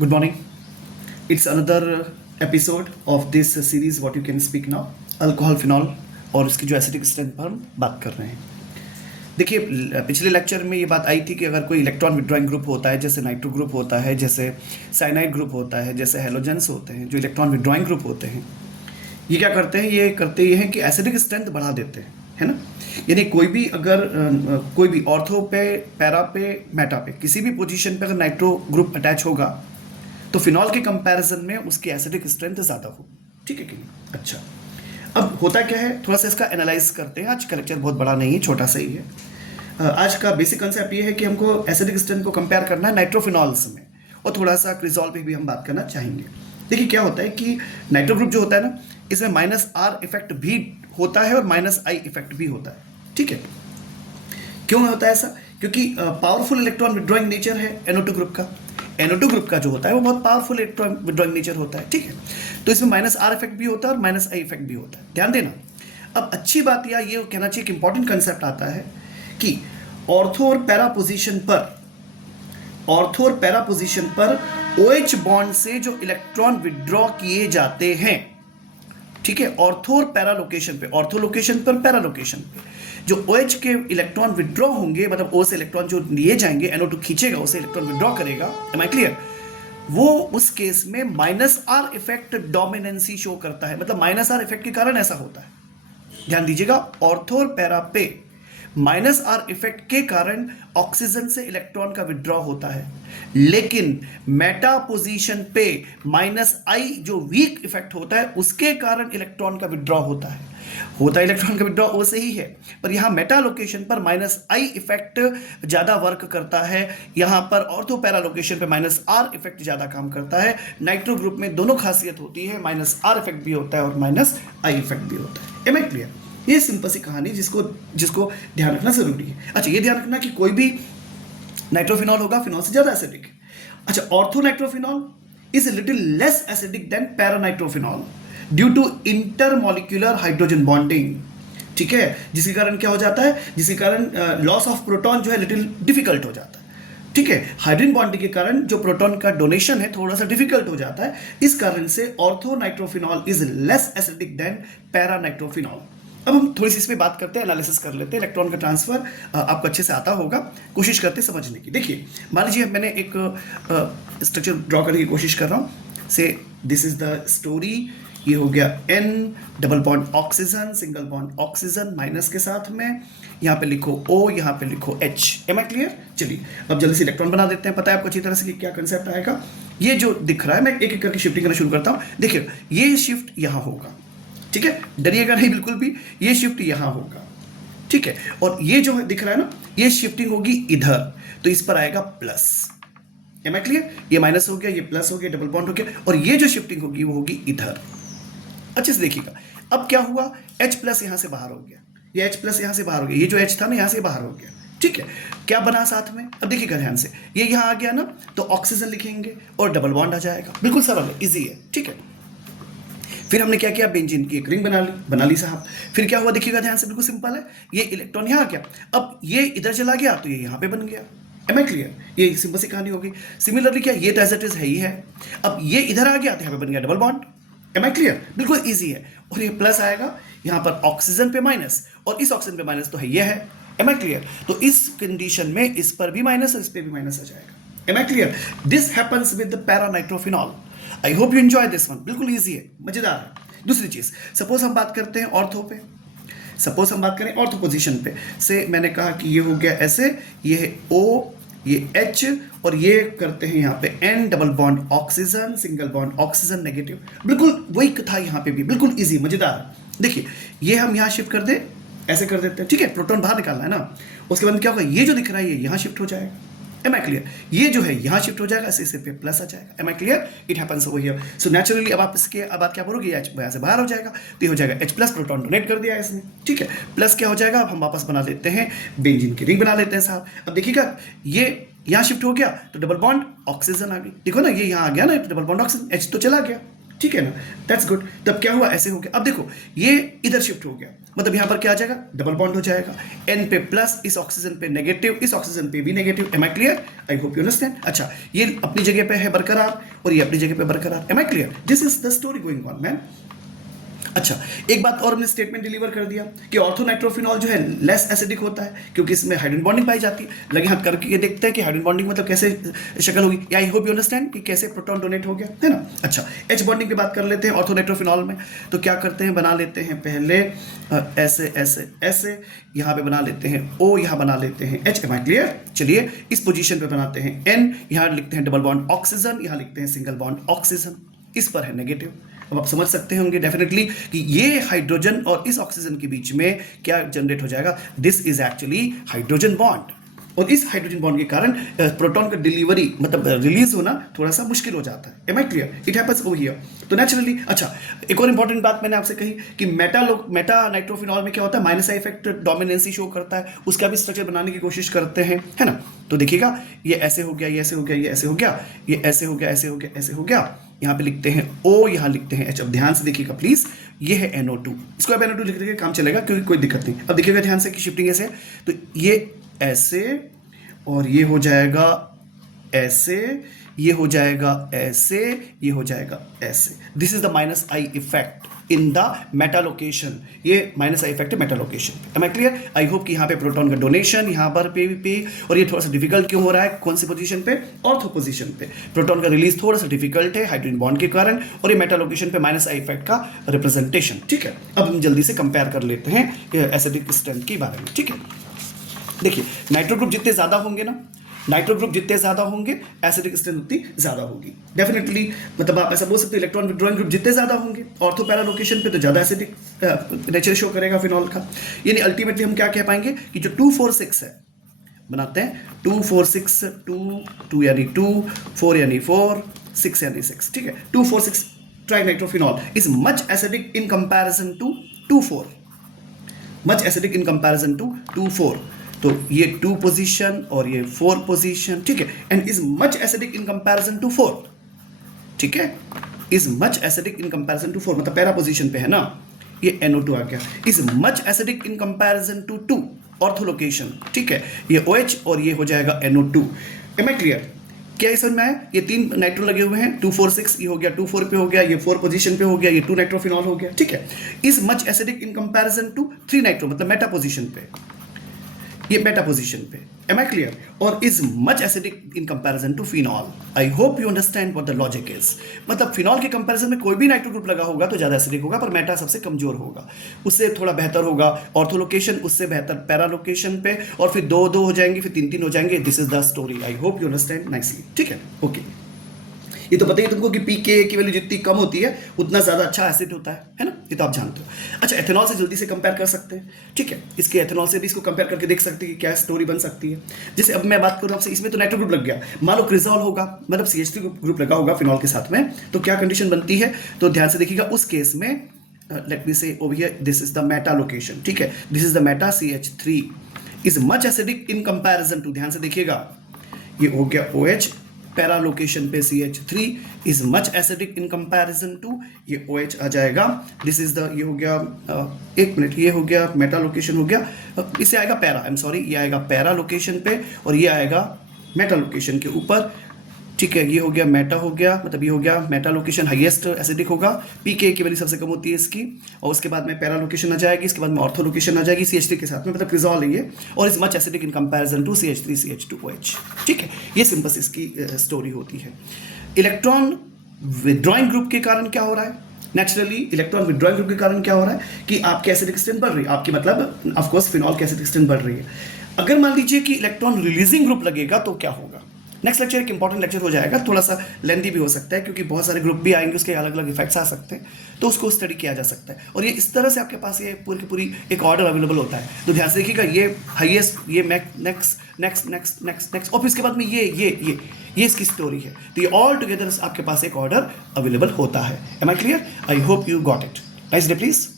Good morning. It's another episode of this series what you can speak now, alcohol phenol और उसकी जो acidic strength पर हम बात कर रहे हैं। देखिए पिछले लेक्चर में ये बात आई थी कि अगर कोई इलेक्ट्रॉन विड्रॉइंग ग्रुप होता है, जैसे नाइट्रो ग्रुप होता है, जैसे साइनाइड ग्रुप होता है, जैसे हेलोजेंस होते हैं, जो इलेक्ट्रॉन विड्रॉइंग ग्रुप होते हैं, ये क्या करते हैं? ये करते ये हैं कि एसिडिक स्ट्रेंथ बढ़ा देते हैं, है ना। यानी कोई भी अगर कोई भी ऑर्थो पे, पैरा पे, मेटा पे, किसी भी पोजीशन पे अगर नाइट्रो ग्रुप अटैच होगा तो फिनॉल के कंपैरिजन में उसकी एसिडिक स्ट्रेंथ ज़्यादा हो। ठीक है कि नहीं? अच्छा, अब होता क्या है, थोड़ा सा इसका एनालाइज करते हैं। आज का लेक्चर बहुत बड़ा नहीं है, छोटा सा ही है। आज का बेसिक कंसेप्ट ये है कि हमको एसिडिक स्ट्रेंथ को कंपेयर करना है नाइट्रोफिनॉल्स में, और थोड़ा सा क्रिजॉल पे भी हम बात करना चाहेंगे। देखिए क्या होता है कि नाइट्रो ग्रुप जो होता है ना, इसमें -R इफेक्ट भी होता है और -I इफेक्ट भी होता है। ठीक है, क्यों होता है ऐसा? क्योंकि पावरफुल इलेक्ट्रॉन विड्रॉइंग नेचर है NO2 ग्रुप का। NO2 ग्रुप का जो होता है वो बहुत पावरफुल इलेक्ट्रॉन विड्रॉइंग नेचर होता है। ठीक है, तो इसमें -R इफेक्ट भी होता है और -I इफेक्ट भी होता है, ध्यान देना। अब अच्छी बात या ये कहना चाहिए कि इंपॉर्टेंट कंसेप्ट आता है कि ऑर्थो और पैरा पोजीशन पर OH बॉन्ड से जो इलेक्ट्रॉन विड्रॉ किए जाते हैं, ठीक है, ऑर्थो और पैरा लोकेशन पे, ऑर्थो लोकेशन पर, पैरा लोकेशन पे जो OH के इलेक्ट्रॉन विड्रॉ होंगे, मतलब O से इलेक्ट्रॉन जो लिए जाएंगे, NO2 खींचेगा, उसे इलेक्ट्रॉन विड्रॉ करेगा, एम आई क्लियर? वो उस केस में -R इफेक्ट डोमिनेंसी शो करता है, मतलब -R इफेक्ट के कारण ऐसा होता है। ध्यान दीजिएगा, ऑर्थो और पैरा पे -R इफेक्ट के कारण ऑक्सीजन से इलेक्ट्रॉन का विड्रॉ होता है, लेकिन मेटा पोजीशन पे -I जो वीक इफेक्ट होता है उसके कारण इलेक्ट्रॉन का विड्रॉ होता है। इलेक्ट्रॉन का विड्रॉ O से ही है, पर यहां मेटा लोकेशन पर -I इफेक्ट ज्यादा वर्क करता है, यहां पर ऑर्थो पैरा लोकेशन पे -R इफेक्ट ज्यादा काम करता है। नाइट्रो ग्रुप में दोनों खासियत होती है, -R इफेक्ट भी होता है और -I इफेक्ट भी होता है। Am I clear? ये सिंपल सी कहानी जिसको ध्यान रखना जरूरी है। अच्छा, ये ध्यान रखना कि कोई भी नाइट्रोफिनॉल होगा फिनॉल से ज्यादा एसिडिक। अच्छा, ortho nitrophenol is little less acidic than paranitrophenol due to intermolecular hydrogen bonding. ठीक है, जिसके कारण क्या हो जाता है, जिसके कारण लॉस ऑफ प्रोटॉन जो है लिटिल डिफिकल्ट हो जाता है। ठीक है, हाइड्रोजन बॉन्डिंग के कारण जो प्रोटॉन का डोनेशन है थोड़ा सा डिफिकल्ट हो जाता है। इस कारण से ortho nitrophenol is less acidic than paranitrophenol. अब हम थोड़ी सी इसमें बात करते हैं, एनालिसिस कर लेते हैं। इलेक्ट्रॉन का ट्रांसफर आपको अच्छे से आता होगा, कोशिश करते हैं समझने की। देखिए, मान लीजिए मैंने एक स्ट्रक्चर ड्रॉ करने की कोशिश कर रहा हूँ। से दिस इज द स्टोरी। ये हो गया N, double bond oxygen, single bond oxygen minus के साथ में, यहाँ पे लिखो O, यहाँ पे लिखो H। M I clear? चलिए अब जल्दी से इलेक्ट्रॉन बना देते हैं। पता है आपको अच्छी तरह से कि क्या कंसेप्ट आएगा। ये जो दिख रहा है, मैं एक एक करके शिफ्टिंग करना शुरू करता हूँ। देखिए, ये शिफ्ट यहाँ होगा, ठीक है, डरिएगा नहीं बिल्कुल भी। ये शिफ्ट यहाँ होगा, ठीक है, और ये जो दिख रहा है ना, ये शिफ्टिंग होगी इधर, तो इस पर आएगा प्लस। Am I clear? ये माइनस हो गया, ये प्लस हो गया, डबल बॉन्ड हो गया, और ये जो शिफ्टिंग होगी वो होगी इधर। अच्छे से देखिएगा, अब क्या हुआ, H प्लस यहां से बाहर हो गया, ये H प्लस यहां से बाहर हो गया, ये जो H था ना यहां से बाहर हो गया। ठीक है, क्या बना साथ में? अब देखिएगा ध्यान से, ये यहां आ गया ना, तो ऑक्सीजन लिखेंगे और डबल बॉन्ड आ जाएगा। बिल्कुल सरल है, इजी है। ठीक है, फिर हमने क्या किया, बेंजीन की एक रिंग बना ली साहब। फिर क्या हुआ, देखिएगा ध्यान से, बिल्कुल सिंपल है। ये इलेक्ट्रॉन यहाँ आ गया, अब ये इधर चला गया तो ये यहाँ पे बन गया। Am I clear? ये सिंपल सी कहानी हो गई। सिमिलरली क्या, ये तो एज इट इज है ही है, अब ये इधर आ गया तो यहाँ पे बन गया double bond. Am I clear? बिल्कुल ईजी है। और ये प्लस आएगा यहाँ पर ऑक्सीजन पे माइनस, और इस ऑक्सीजन पे माइनस तो है ये है। Am I clear? तो इस कंडीशन में इस पर भी माइनस और इस पे भी माइनस आ जाएगा। Am I clear? This happens with the paranitrophenol. I hope you enjoy this one, बिल्कुल ईजी है, मजेदार है। दूसरी चीज, सपोज हम बात करते हैं ऑर्थो पे, सपोज हम बात करें ऑर्थो पोजीशन पे, से मैंने कहा कि ये हो गया ऐसे, ये है O, ये H, और ये करते हैं यहाँ पे N, double bond oxygen, single bond oxygen negative. बिल्कुल वही था यहाँ पे भी, बिल्कुल इजी, मजेदार। देखिए, ये हम यहाँ शिफ्ट कर दे, ऐसे कर देते हैं, ठीक है, प्रोटॉन बाहर निकालना है ना। उसके बाद क्या होगा, ये जो दिख रहा है ये यहाँ शिफ्ट हो जाएगा। Am I clear? ये जो है यहाँ शिफ्ट हो जाएगा, इसे पे प्लस आ जाएगा। Am I clear? It happens over here. So naturally अब आप इसके अब आप क्या बोलोगे, H यहाँ से बाहर हो जाएगा, तो ये हो जाएगा H प्लस, प्रोटॉन डोनेट कर दिया इसने। ठीक है, प्लस क्या हो जाएगा, अब हम वापस बना लेते हैं, बेंजीन की रिंग बना लेते हैं साहब। अब देखिएगा, ये यहाँ शिफ्ट हो गया तो डबल बॉन्ड ऑक्सीजन आ गई। देखो ना, ये यहाँ आ गया ना, डबल बॉन्ड ऑक्सीजन, H तो चला गया। ठीक है ना, दैट्स गुड। तब क्या हुआ, ऐसे हो गया। अब देखो ये इधर शिफ्ट हो गया, मतलब यहां पर क्या आ जाएगा, डबल बॉन्ड हो जाएगा, N पे प्लस, इस ऑक्सीजन पे नेगेटिव, इस ऑक्सीजन पे भी negative. Am I clear? I hope you understand. अच्छा, ये अपनी जगह पे है बरकरार और ये अपनी जगह पे बरकरार। Am I clear? This is the story going on man. अच्छा, एक बात और हमने स्टेटमेंट डिलीवर कर दिया कि ऑर्थोनाइट्रोफिनॉल जो है लेस एसिडिक होता है क्योंकि इसमें हाइड्रोजन बॉन्डिंग पाई जाती है। लगे हाथ करके ये देखते हैं कि हाइड्रोजन बॉन्डिंग मतलब कैसे शक्ल होगी। आई होप यू अंडरस्टैंड कि कैसे प्रोटॉन डोनेट हो गया, है ना। अच्छा, एच बॉन्डिंग की बात कर लेते हैं ऑर्थोनाइट्रोफिनॉल में। तो क्या करते हैं, बना लेते हैं पहले ऐसे ऐसे ऐसे, यहाँ पे बना लेते हैं O, यहाँ बना लेते हैं H। M I clear? चलिए इस पोजीशन पे बनाते हैं N, यहाँ लिखते हैं डबल बॉन्ड ऑक्सीजन, यहाँ लिखते हैं सिंगल बॉन्ड ऑक्सीजन, इस पर है नेगेटिव। अब आप समझ सकते होंगे डेफिनेटली कि ये हाइड्रोजन और इस ऑक्सीजन के बीच में क्या जनरेट हो जाएगा, this is actually hydrogen bond. और इस हाइड्रोजन बॉन्ड के कारण प्रोटॉन का डिलीवरी मतलब रिलीज होना थोड़ा सा मुश्किल हो जाता है। Am I clear? It happens over here. तो नेचुरली, अच्छा एक और इंपॉर्टेंट बात मैंने आपसे कही कि मेटा नाइट्रोफिनॉल में क्या होता है, minus I effect dominancy show करता है, उसका भी स्ट्रक्चर बनाने की कोशिश करते हैं, है ना। तो देखिएगा ये ऐसे हो गया, ये ऐसे हो गया, ये ऐसे हो गया, ये ऐसे हो गया, ऐसे हो गया, ऐसे हो गया। यहाँ पे लिखते हैं O, यहाँ लिखते हैं H। अब ध्यान से देखिएगा प्लीज, ये है NO2, इसको आप NO2 लिख देंगे काम चलेगा क्योंकि कोई दिक्कत नहीं। अब देखिएगा ध्यान से कि शिफ्टिंग ऐसे है, तो ये ऐसे और ये हो जाएगा ऐसे, ये हो जाएगा ऐसे, ये हो जाएगा ऐसे। This is the minus I effect in the meta location. ये माइनस आई इफेक्ट है meta location. Am I clear? I hope कि यहाँ पे प्रोटॉन का डोनेशन यहाँ पर पे और ये थोड़ा सा डिफिकल्ट क्यों हो रहा है, कौन सी पोजीशन पे, ऑर्थो पोजीशन पे। प्रोटॉन का रिलीज थोड़ा सा डिफिकल्ट है हाइड्रोजन बॉन्ड के कारण, और ये मेटा लोकेशन पे माइनस आई इफेक्ट का रिप्रेजेंटेशन। ठीक है, अब हम जल्दी से कंपेयर कर लेते हैं एसिडिक स्ट्रेंथ के बारे में। ठीक है, देखिए नाइट्रो ग्रुप जितने ज्यादा होंगे ना, नाइट्रो ग्रुप जितने ज्यादा होंगे एसिडिक स्ट्रेंथ उतनी ज्यादा होगी डेफिनेटली। मतलब आप ऐसा बोल सकते हो इलेक्ट्रॉन विड्रॉइंग ग्रुप जितने ज्यादा होंगे ऑर्थो पैरा लोकेशन पे तो ज्यादा एसिडिक नेचर शो करेगा फिनॉल का। यानी अल्टीमेटली हम क्या कह पाएंगे कि जो 246 है, बनाते हैं 246, 2 यानी 2, 4 यानी 4, 6 यानी 6। ठीक है, 246 trinitrophenol is much acidic in comparison to 24, much acidic in comparison to 24। तो ये 2 पोजीशन और ये 4 पोजीशन, ठीक है, and is much acidic in comparison to 4। ठीक है, is much acidic in comparison to 4, मतलब पैरा पोजीशन पे है ना, ये NO2 आ गया। Is much acidic in comparison to 2 ortho location. ठीक है, ये OH और ये हो जाएगा NO2। Am I clear? क्या समझ में आया? ये 3 नाइट्रो लगे हुए हैं, 246 ये हो गया, 24 पे हो गया, ये 4 पोजीशन पे हो गया, ये 2 नाइट्रोफिनॉल हो गया। ठीक है, is much acidic in comparison to 3 nitro, मतलब मेटा पोजीशन पे, ये मेटा पोजीशन पे। Am I clear? और is much acidic in comparison to phenol. I hope you understand what the logic is. मतलब फिनॉल के कंपैरिजन में कोई भी नाइट्रो ग्रुप लगा होगा तो ज्यादा एसिडिक होगा, पर मेटा सबसे कमजोर होगा, उससे थोड़ा बेहतर होगा ऑर्थो लोकेशन, उससे बेहतर पैरा लोकेशन पे, और फिर 2-2 हो जाएंगे, फिर 3-3 हो जाएंगे। This is the story. I hope you understand nicely. ठीक है, ओके। ये तो पता ही तुमको कि pK की वैल्यू जितनी कम होती है उतना ज्यादा अच्छा एसिड होता है ना, ये तो आप जानते हो। अच्छा, एथेनॉल से जल्दी से कंपेयर कर सकते हैं। ठीक है, इसके एथेनॉल से भी इसको कंपेयर करके देख सकते हैं कि क्या स्टोरी बन सकती है। जैसे अब मैं बात करूं आपसे, इसमें तो नाइट्रो ग्रुप लग गया, मान लो क्रिजॉल होगा, मतलब CH3 ग्रुप लगा होगा फिनॉल के साथ में, तो क्या कंडीशन बनती है, तो ध्यान से देखिएगा। उस केस में let me say over here, this is the meta location. ठीक है, this is the meta CH3 is much acidic in comparison to, ध्यान से देखिएगा, ये हो गया OH, पैरा लोकेशन पे CH3 is much acidic in comparison to, ये OH आ जाएगा। दिस इज द, ये हो गया एक मिनट, ये हो गया मेटा लोकेशन हो गया, इसे आएगा पैरा, आई एम सॉरी, ये आएगा पैरा लोकेशन पे और ये आएगा मेटा लोकेशन के ऊपर। ठीक है, ये हो गया मेटा हो गया, मतलब ये हो गया मेटा लोकेशन हाईएस्ट एसिडिक होगा, pK की वैल्यू सबसे कम होती है इसकी, और उसके बाद में पैरा लोकेशन आ जाएगी, इसके बाद में ऑर्थो लोकेशन आ जाएगी CH3 के साथ में, मतलब क्रिजॉल है ये, और is much acidic in comparison to CH3 CH2OH। ठीक है, ये सिंपल इसकी स्टोरी होती है। इलेक्ट्रॉन विड्रॉइंग ग्रुप के कारण क्या हो रहा है, नेचुरली इलेक्ट्रॉन विड्रॉइंग ग्रुप के कारण क्या हो रहा है कि आपकी एसिडिक स्ट्रेंथ बढ़ रही है, आपकी मतलब ऑफकोर्स फिनॉल की एसिडिक स्ट्रेंथ बढ़ रही है। अगर मान लीजिए कि इलेक्ट्रॉन रिलीजिंग ग्रुप लगेगा तो क्या होगा। नेक्स्ट लेक्चर एक इंपॉर्टेंट लेक्चर हो जाएगा, थोड़ा सा लेंथी भी हो सकता है क्योंकि बहुत सारे ग्रुप भी आएंगे, उसके अलग अलग इफेक्ट्स आ सकते हैं, तो उसको स्टडी किया जा सकता है। और ये इस तरह से आपके पास ये पूरी की पूरी एक ऑर्डर अवेलेबल होता है, तो ध्यान से देखिएगा, ये हाईएस्ट, ये next next next next next, और फिर इसके बाद में ये इसकी स्टोरी है। तो ये ऑल टुगेदर आपके पास एक ऑर्डर अवेलेबल होता है। Am I clear? I hope you got it. Nice day please.